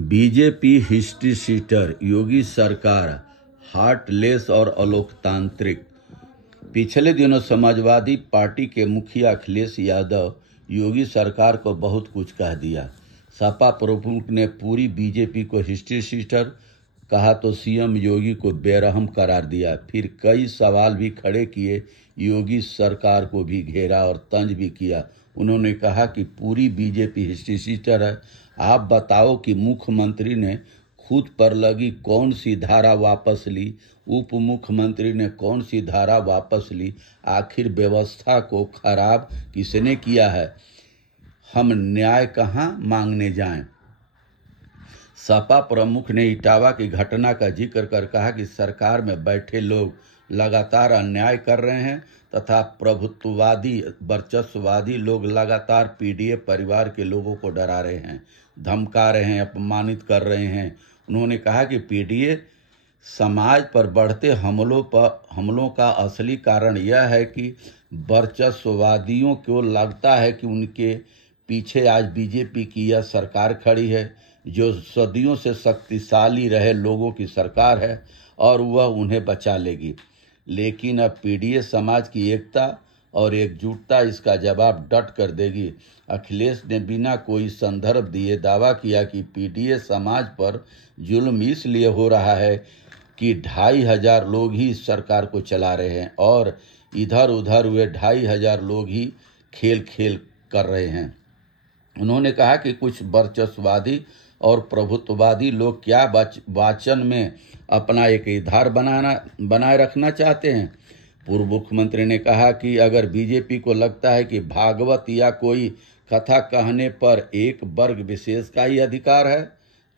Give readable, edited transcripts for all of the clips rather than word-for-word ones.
BJP history sheeter, योगी सरकार heartless और अलोकतांत्रिक। पिछले दिनों समाजवादी पार्टी के मुखिया अखिलेश यादव योगी सरकार को बहुत कुछ कह दिया। सपा प्रमुख ने पूरी बीजेपी को हिस्ट्री शीटर कहा तो सीएम योगी को बेरहम करार दिया। फिर कई सवाल भी खड़े किए, योगी सरकार को भी घेरा और तंज भी किया। उन्होंने कहा कि पूरी बीजेपी हिस्ट्री शीटर है। आप बताओ कि मुख्यमंत्री ने खुद पर लगी कौन सी धारा वापस ली, उप मुख्यमंत्री ने कौन सी धारा वापस ली, आखिर व्यवस्था को खराब किसने किया है? हम न्याय कहाँ मांगने जाएं? सपा प्रमुख ने इटावा की घटना का जिक्र कर कहा कि सरकार में बैठे लोग लगातार अन्याय कर रहे हैं तथा प्रभुत्ववादी वर्चस्ववादी लोग लगातार पीडीए परिवार के लोगों को डरा रहे हैं, धमका रहे हैं, अपमानित कर रहे हैं। उन्होंने कहा कि पीडीए समाज पर बढ़ते हमलों का असली कारण यह है कि वर्चस्ववादियों को लगता है कि उनके पीछे आज बीजेपी की यह सरकार खड़ी है, जो सदियों से शक्तिशाली रहे लोगों की सरकार है और वह उन्हें बचा लेगी। लेकिन अब पीडीए समाज की एकता और एकजुटता इसका जवाब डट कर देगी। अखिलेश ने बिना कोई संदर्भ दिए दावा किया कि पीडीए समाज पर जुल्म इसलिए हो रहा है कि 2500 लोग ही इस सरकार को चला रहे हैं और इधर उधर हुए 2500 लोग ही खेल कर रहे हैं। उन्होंने कहा कि कुछ वर्चस्ववादी और प्रभुत्ववादी लोग क्या वाचन में अपना एक आधार बनाए रखना चाहते हैं। पूर्व मुख्यमंत्री ने कहा कि अगर बीजेपी को लगता है कि भागवत या कोई कथा कहने पर एक वर्ग विशेष का ही अधिकार है,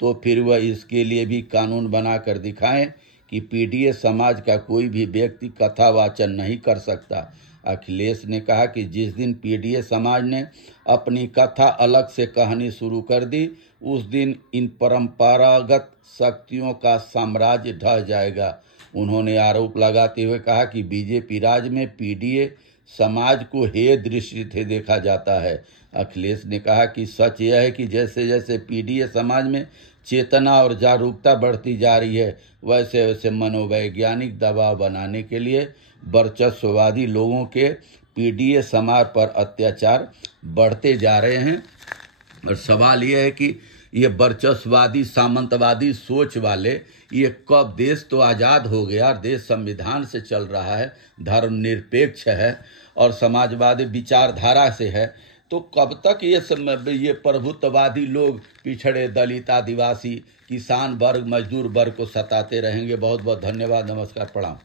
तो फिर वह इसके लिए भी कानून बनाकर दिखाएं कि पीडीए समाज का कोई भी व्यक्ति कथा वाचन नहीं कर सकता। अखिलेश ने कहा कि जिस दिन पीडीए समाज ने अपनी कथा अलग से कहनी शुरू कर दी, उस दिन इन परंपरागत शक्तियों का साम्राज्य ढह जाएगा। उन्होंने आरोप लगाते हुए कहा कि बीजेपी राज में पीडीए समाज को हेय दृष्टि से देखा जाता है। अखिलेश ने कहा कि सच यह है कि जैसे जैसे पीडीए समाज में चेतना और जागरूकता बढ़ती जा रही है, वैसे वैसे मनोवैज्ञानिक दबाव बनाने के लिए वर्चस्ववादी लोगों के पीडीए समाज पर अत्याचार बढ़ते जा रहे हैं। और सवाल यह है कि ये वर्चस्ववादी सामंतवादी सोच वाले ये कब, देश तो आज़ाद हो गया, देश संविधान से चल रहा है, धर्मनिरपेक्ष है और समाजवादी विचारधारा से है, तो कब तक ये प्रभुत्ववादी लोग पिछड़े दलित, आदिवासी, किसान वर्ग, मजदूर वर्ग को सताते रहेंगे? बहुत बहुत धन्यवाद, नमस्कार, प्रणाम।